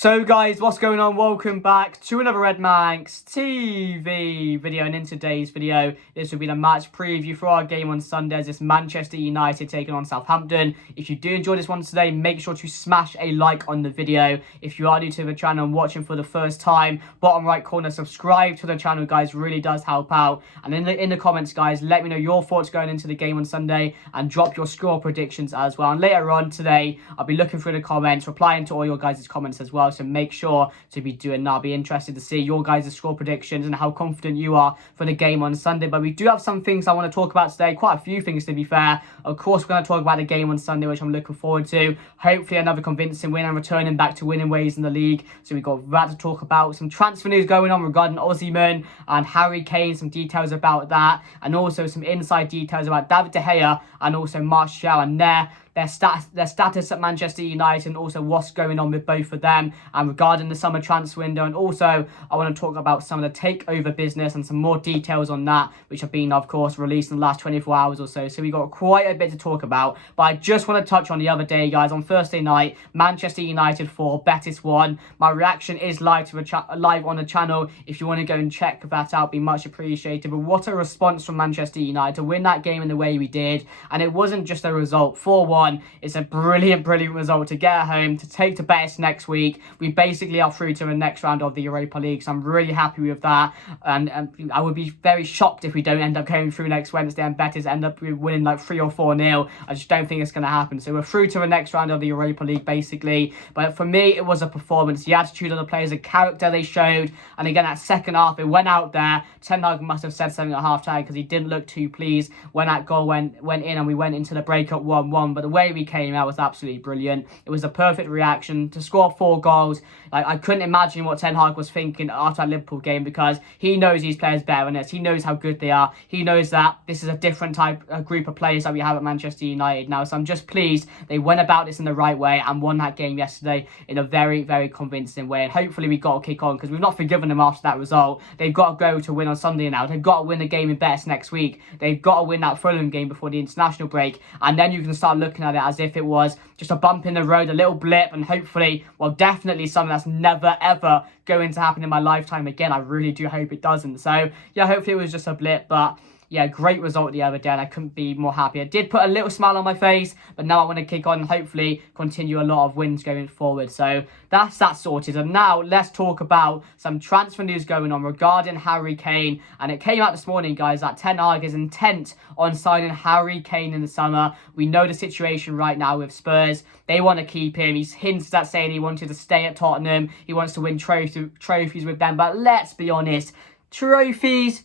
So guys, what's going on? Welcome back to another Red Manx TV video, and in today's video, this will be the match preview for our game on Sunday as it's Manchester United taking on Southampton. If you do enjoy this one today, make sure to smash a like on the video. If you are new to the channel and watching for the first time, bottom right corner, subscribe to the channel, guys, really does help out. And in the comments, guys, let me know your thoughts going into the game on Sunday and drop your score predictions as well. And later on today, I'll be looking through the comments, replying to all your guys' comments as well. So make sure to be doing that. I'll be interested to see your guys' score predictions and how confident you are for the game on Sunday. But we do have some things I want to talk about today. Quite a few things, to be fair. Of course, we're going to talk about the game on Sunday, which I'm looking forward to. Hopefully another convincing win and returning back to winning ways in the league. So we've got that to talk about. Some transfer news going on regarding Osimhen and Harry Kane. Some details about that. And also some inside details about David De Gea and also Martial and their status at Manchester United, and also what's going on with both of them, and regarding the summer transfer window. And also I want to talk about some of the takeover business and some more details on that, which have been, of course, released in the last 24 hours or so. So we got quite a bit to talk about. But I just want to touch on the other day, guys, on Thursday night, Manchester United 4, Betis 1. My reaction is live on the channel. If you want to go and check that out, be much appreciated. But what a response from Manchester United to win that game in the way we did. And it wasn't just a result, 4-1. It's a brilliant result to get home, to take to Betis next week. We basically are through to the next round of the Europa League, so I'm really happy with that. And I would be very shocked if we don't end up going through next Wednesday and Betis end up winning like 3 or 4-0. I just don't think it's going to happen. So we're through to the next round of the Europa League, basically. But for me, it was a performance. The attitude of the players, the character they showed. And again, that second half, it went out there. Ten Hag must have said something at half-time because he didn't look too pleased when that goal went in and we went into the break-up 1-1. But the way we came out was absolutely brilliant. It was a perfect reaction to score 4 goals. Like, I couldn't imagine what Ten Hag was thinking after that Liverpool game, because he knows these players better than us. He knows how good they are. He knows that this is a different group of players that we have at Manchester United now. So I'm just pleased they went about this in the right way and won that game yesterday in a very convincing way. And hopefully we got to kick on, because we've not forgiven them after that result. They've got to go to win on Sunday now. They've got to win the game in Betis next week. They've got to win that Fulham game before the international break. And then you can start looking at it as if it was just a bump in the road, a little blip, and hopefully, well, definitely something that's never ever going to happen in my lifetime again. I really do hope it doesn't. So yeah, hopefully it was just a blip, but yeah, great result the other day, and I couldn't be more happy. It did put a little smile on my face, but now I want to kick on and hopefully continue a lot of wins going forward. So that's that sorted. And now let's talk about some transfer news going on regarding Harry Kane. And it came out this morning, guys, that Ten Hag is intent on signing Harry Kane in the summer. We know the situation right now with Spurs. They want to keep him. He's hinted at saying he wanted to stay at Tottenham. He wants to win trophies with them. But let's be honest, trophies,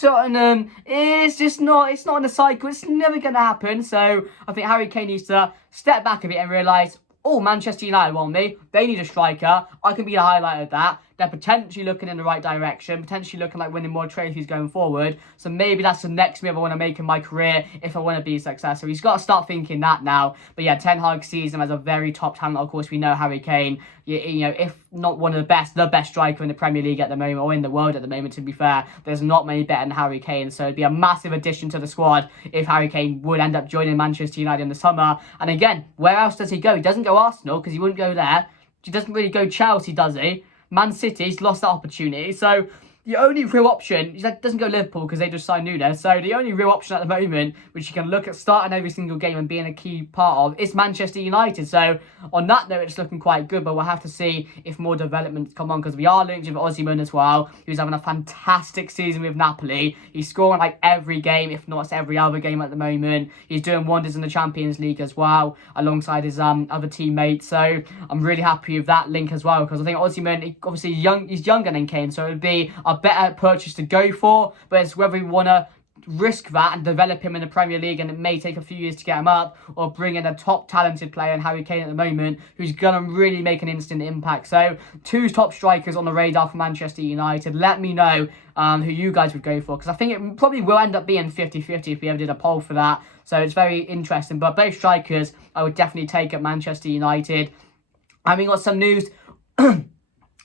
Tottenham, it's not in the cycle. It's never going to happen. So I think Harry Kane needs to step back a bit and realise, oh, Manchester United want me. They need a striker. I can be the highlight of that. They're potentially looking in the right direction, potentially looking like winning more trophies going forward. So maybe that's the next move I want to make in my career if I want to be successful. He's got to start thinking that now. But yeah, Ten Hag sees him as a very top talent. Of course, we know Harry Kane, you know, if not one of the best striker in the Premier League at the moment, or in the world at the moment, to be fair. There's not many better than Harry Kane. So it'd be a massive addition to the squad if Harry Kane would end up joining Manchester United in the summer. And again, where else does he go? He doesn't go Arsenal, because he wouldn't go there. He doesn't really go Chelsea, does he? Man City's lost that opportunity. So the only real option, he doesn't go Liverpool because they just signed Nunes. So the only real option at the moment, which you can look at starting every single game and being a key part of, is Manchester United. So on that note, it's looking quite good, but we'll have to see if more developments come on, because we are linked with Osimhen as well, who's having a fantastic season with Napoli. He's scoring like every game, if not every other game at the moment. He's doing wonders in the Champions League as well, alongside his other teammates. So I'm really happy with that link as well, because I think Osimhen, obviously he's younger than Kane, so it would be a better purchase to go for, but it's whether we want to risk that and develop him in the Premier League, and it may take a few years to get him up, or bring in a top talented player in Harry Kane at the moment, who's going to really make an instant impact. So 2 top strikers on the radar for Manchester United. Let me know who you guys would go for, because I think it probably will end up being 50-50 if we ever did a poll for that. So it's very interesting, but both strikers I would definitely take at Manchester United. And we got some news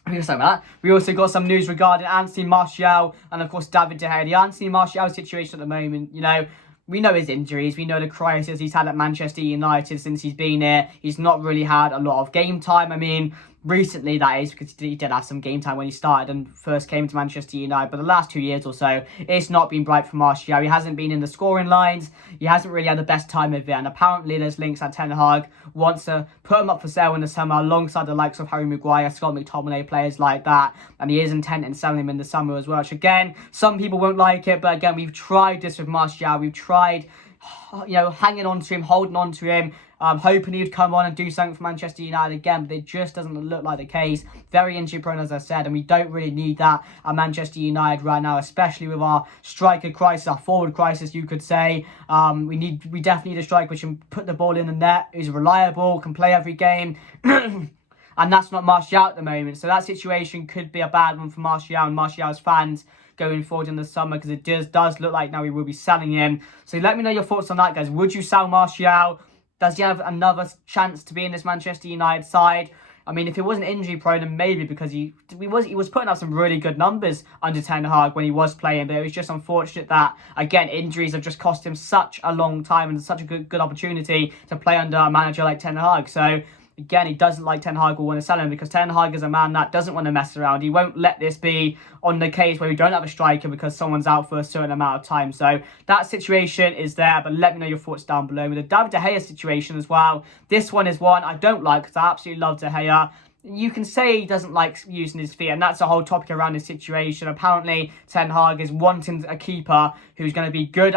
we also got some news regarding Anthony Martial and, of course, David De Gea. The Anthony Martial situation at the moment, you know, we know his injuries. We know the crisis he's had at Manchester United since he's been here. He's not really had a lot of game time. I mean, recently, that is, because he did have some game time when he started and first came to Manchester United. But the last 2 years or so, it's not been bright for Martial. He hasn't been in the scoring lines. He hasn't really had the best time of it. And apparently, there's links that Ten Hag wants to put him up for sale in the summer alongside the likes of Harry Maguire, Scott McTominay, players like that. And he is intent in selling him in the summer as well. Which, again, some people won't like it. But again, we've tried this with Martial. We've tried, hanging on to him, holding on to him, hoping he'd come on and do something for Manchester United again, but it just doesn't look like the case. Very injury prone, as I said, and we don't really need that at Manchester United right now, especially with our striker crisis, our forward crisis, you could say. We definitely need a striker which can put the ball in the net, who's reliable, can play every game. And that's not Martial at the moment. So that situation could be a bad one for Martial and Martial's fans going forward in the summer, because it does look like now we will be selling him. So let me know your thoughts on that, guys. Would you sell Martial? Does he have another chance to be in this Manchester United side? I mean, if he wasn't injury prone, then maybe, because he was putting up some really good numbers under Ten Hag when he was playing, but it was just unfortunate that, again, injuries have just cost him such a long time and such a good opportunity to play under a manager like Ten Hag. So again, he doesn't like Ten Hag or want to sell him, because Ten Hag is a man that doesn't want to mess around. He won't let this be on the case where we don't have a striker because someone's out for a certain amount of time. So that situation is there, but let me know your thoughts down below. With the David De Gea situation as well, this one is one I don't like, because I absolutely love De Gea. You can say he doesn't like using his feet, and that's a whole topic around this situation. Apparently, Ten Hag is wanting a keeper who's going to be good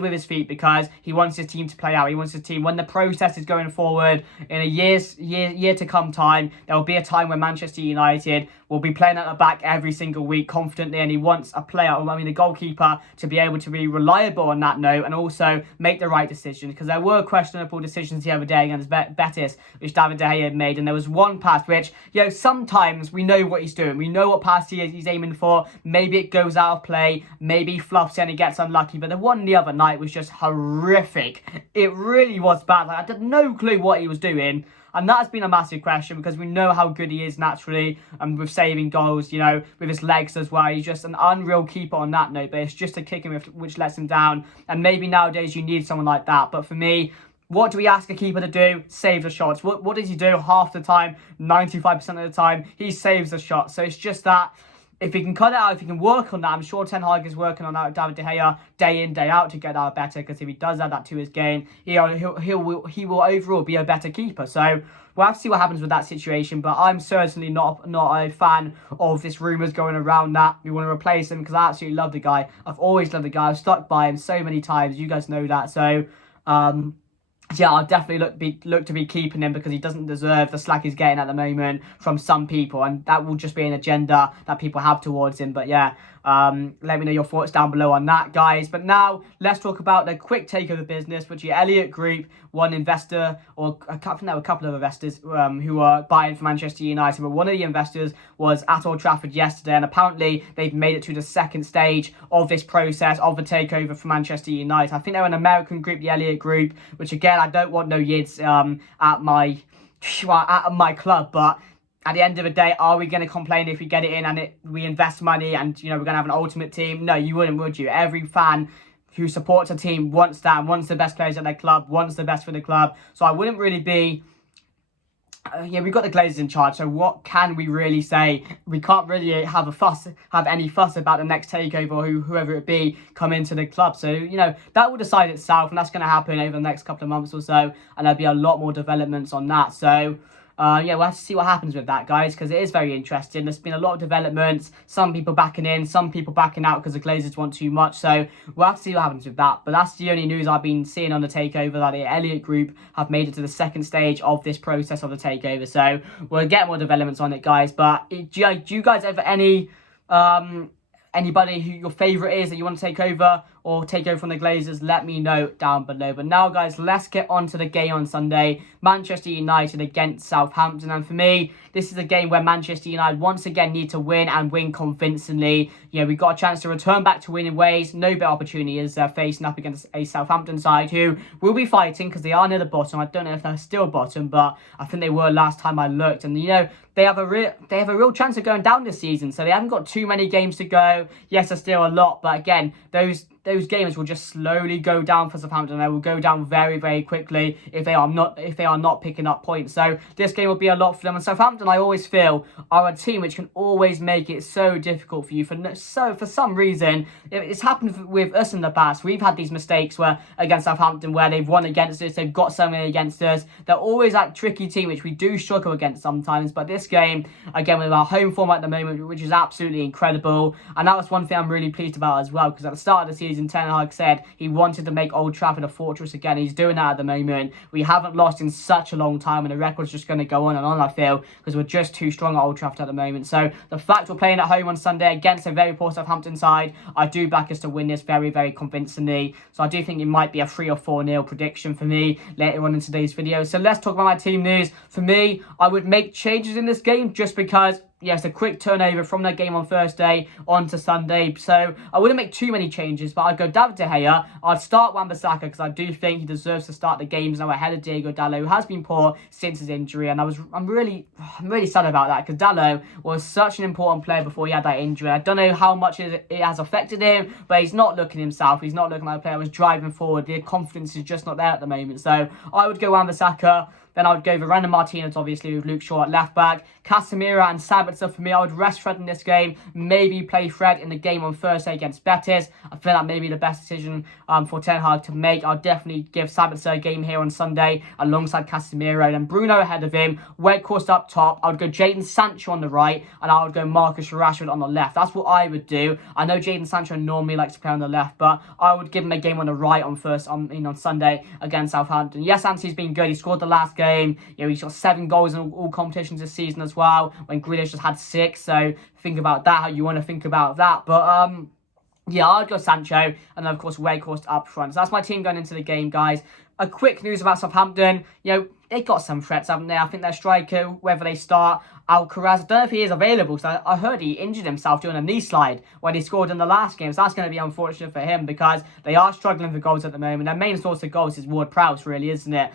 with his feet, because he wants his team to play out. He wants his team, when the process is going forward in a year to come time, there will be a time when Manchester United will be playing at the back every single week confidently, and he wants the goalkeeper, to be able to be reliable on that note and also make the right decisions, because there were questionable decisions the other day against Betis, which David De Gea made, and there was one pass which, sometimes we know what he's doing. We know what pass he's aiming for. Maybe it goes out of play. Maybe he fluffs it and he gets unlucky. But the one the other night was just horrific. It really was bad. I had no clue what he was doing. And that has been a massive question, because we know how good he is naturally and with saving goals, with his legs as well. He's just an unreal keeper on that note. But it's just a kicking which lets him down. And maybe nowadays you need someone like that. But for me, what do we ask a keeper to do? Save the shots. What does he do half the time? 95% of the time, he saves the shot. So it's just that, if he can cut it out, if he can work on that, I'm sure Ten Hag is working on that with David De Gea day in, day out to get that better, because if he does add that to his game, he will overall be a better keeper. So we'll have to see what happens with that situation, but I'm certainly not a fan of this rumours going around that we want to replace him, because I absolutely love the guy. I've always loved the guy. I've stuck by him so many times. You guys know that. So, yeah, I'll definitely look to be keeping him, because he doesn't deserve the slack he's getting at the moment from some people, and that will just be an agenda that people have towards him. But yeah, let me know your thoughts down below on that, guys. But now let's talk about the quick takeover business, which the Elliott Group, one investor, or a couple of investors who are buying for Manchester United. But one of the investors was at Old Trafford yesterday, and apparently they've made it to the second stage of this process of the takeover for Manchester United. I think they're an American group, the Elliott Group, which again, I don't want no yids at my club, but at the end of the day, are we going to complain if we get it in and we invest money and, we're going to have an ultimate team? No, you wouldn't, would you? Every fan who supports a team wants that, wants the best players at their club, wants the best for the club. So I wouldn't really be... we've got the Glazers in charge, so what can we really say? We can't really have any fuss about the next takeover or whoever it be come into the club. So, that will decide itself, and that's going to happen over the next couple of months or so, and there'll be a lot more developments on that. So, we'll have to see what happens with that, guys, because it is very interesting. There's been a lot of developments, some people backing in, some people backing out because the Glazers want too much. So we'll have to see what happens with that. But that's the only news I've been seeing on the takeover, that the Elliott Group have made it to the second stage of this process of the takeover. So we'll get more developments on it, guys. But do you guys have anybody who your favourite is that you want to take over or take over from the Glazers? Let me know down below. But now, guys, let's get on to the game on Sunday. Manchester United against Southampton. And for me, this is a game where Manchester United once again need to win and win convincingly. We got a chance to return back to winning ways. No better opportunity as facing up against a Southampton side who will be fighting, because they are near the bottom. I don't know if they're still bottom, but I think they were last time I looked. And, they have a real chance of going down this season. So they haven't got too many games to go. Yes, there's still a lot. But again, those those games will just slowly go down for Southampton. They will go down very, very quickly if they are not picking up points. So this game will be a lot for them. And Southampton, I always feel, are a team which can always make it so difficult for you. For some reason, it's happened with us in the past. We've had these mistakes where against Southampton where they've won against us, they've got something against us. They're always that tricky team which we do struggle against sometimes. But this game, again, with our home form at the moment, which is absolutely incredible, and that was one thing I'm really pleased about as well, because at the start of the season, Ten Hag said he wanted to make Old Trafford a fortress again. He's doing that at the moment. We haven't lost in such a long time, and the record's just going to go on and on, I feel, because we're just too strong at Old Trafford at the moment. So the fact we're playing at home on Sunday against a very poor Southampton side, I do back us to win this very, very convincingly. So I do think it might be a 3 or 4-0 prediction for me later on in today's video. So let's talk about my team news. For me, I would make changes in this game just because, yes, a quick turnover from that game on Thursday on to Sunday. So I wouldn't make too many changes, but I'd go David De Gea. I'd start BISSAKA because I do think he deserves to start the games now ahead of Diego Dalot, who has been poor since his injury. And I'm really sad about that because Dalot was such an important player before he had that injury. I don't know how much it has affected him, but he's not looking himself. He's not looking like a player who was driving forward. The confidence is just not there at the moment. So I would go BISSAKA. Then I would go Varane Martinez, obviously, with Luke Shaw at left back. Casemiro and Sabitzer for me. I would rest Fred in this game. Maybe play Fred in the game on Thursday against Betis. I feel that may be the best decision for Ten Hag to make. I'll definitely give Sabitzer a game here on Sunday alongside Casemiro. Then Bruno ahead of him. Weghorst up top. I would go Jadon Sancho on the right. And I would go Marcus Rashford on the left. That's what I would do. I know Jadon Sancho normally likes to play on the left, but I would give him a game on the right on Sunday against Southampton. Yes, Anthony's been good. He scored the last game. You know, he's got 7 goals in all competitions this season as well, when Grealish just had 6. So think about that, how you want to think about that. But yeah, I'd go Sancho, and then of course Weghorst up front. So that's my team going into the game, guys. A quick news about Southampton. You know, they got some threats, haven't they? I think their striker, whether they start Alcaraz, I don't know if he is available, because I heard he injured himself doing a knee slide when he scored in the last game. So that's going to be unfortunate for him, because they are struggling for goals at the moment. Their main source of goals is Ward-Prowse, really, isn't it?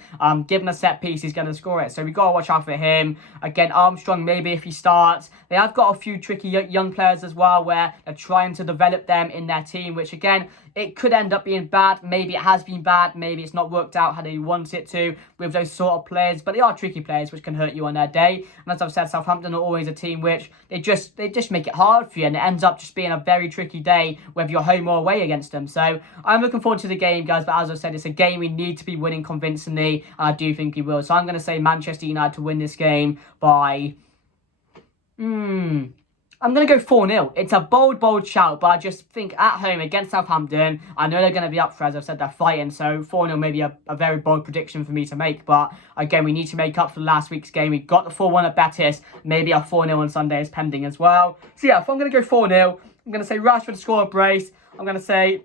Given a set piece, he's going to score it. So we've got to watch out for him. Again, Armstrong, maybe if he starts. They have got a few tricky young players as well, where they're trying to develop them in their team, which again, it could end up being bad. Maybe it has been bad. Maybe it's not worked out how they want it to with those sort of players. But they are tricky players which can hurt you on their day. And as I've said, Southampton are always a team which they just make it hard for you. And it ends up just being a very tricky day, whether you're home or away against them. So I'm looking forward to the game, guys. But as I said, it's a game we need to be winning convincingly. And I do think we will. So I'm going to say Manchester United to win this game by... I'm going to go 4-0. It's a bold shout, but I just think at home against Southampton, I know they're going to be up for, as I've said, they're fighting, so 4-0 may be a very bold prediction for me to make, but again, we need to make up for last week's game. We got the 4-1 at Betis, maybe a 4-0 on Sunday is pending as well. So yeah, if I'm going to go 4-0, I'm going to say Rashford to score a brace. I'm going to say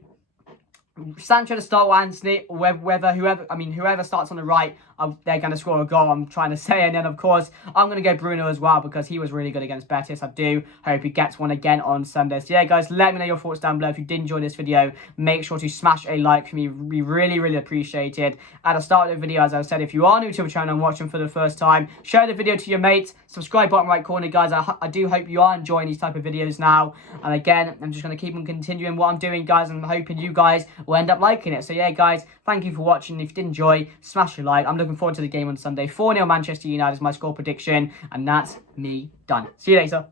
Sancho to start with Anthony, whoever starts on the right, they're going to score a goal, I'm trying to say. And then, of course, I'm going to go Bruno as well, because he was really good against Betis. I do hope he gets one again on Sunday. So, yeah, guys, let me know your thoughts down below. If you did enjoy this video, make sure to smash a like for me. We really appreciate it. At the start of the video, as I said, if you are new to the channel and watching for the first time, share the video to your mates. Subscribe bottom right corner, guys. I do hope you are enjoying these type of videos now. And again, I'm just going to keep on continuing what I'm doing, guys. And I'm hoping you guys will end up liking it. So, yeah, guys, thank you for watching. If you did enjoy, smash a like. I'm looking forward to the game on Sunday. 4-0 Manchester United is my score prediction, and that's me done. See you later.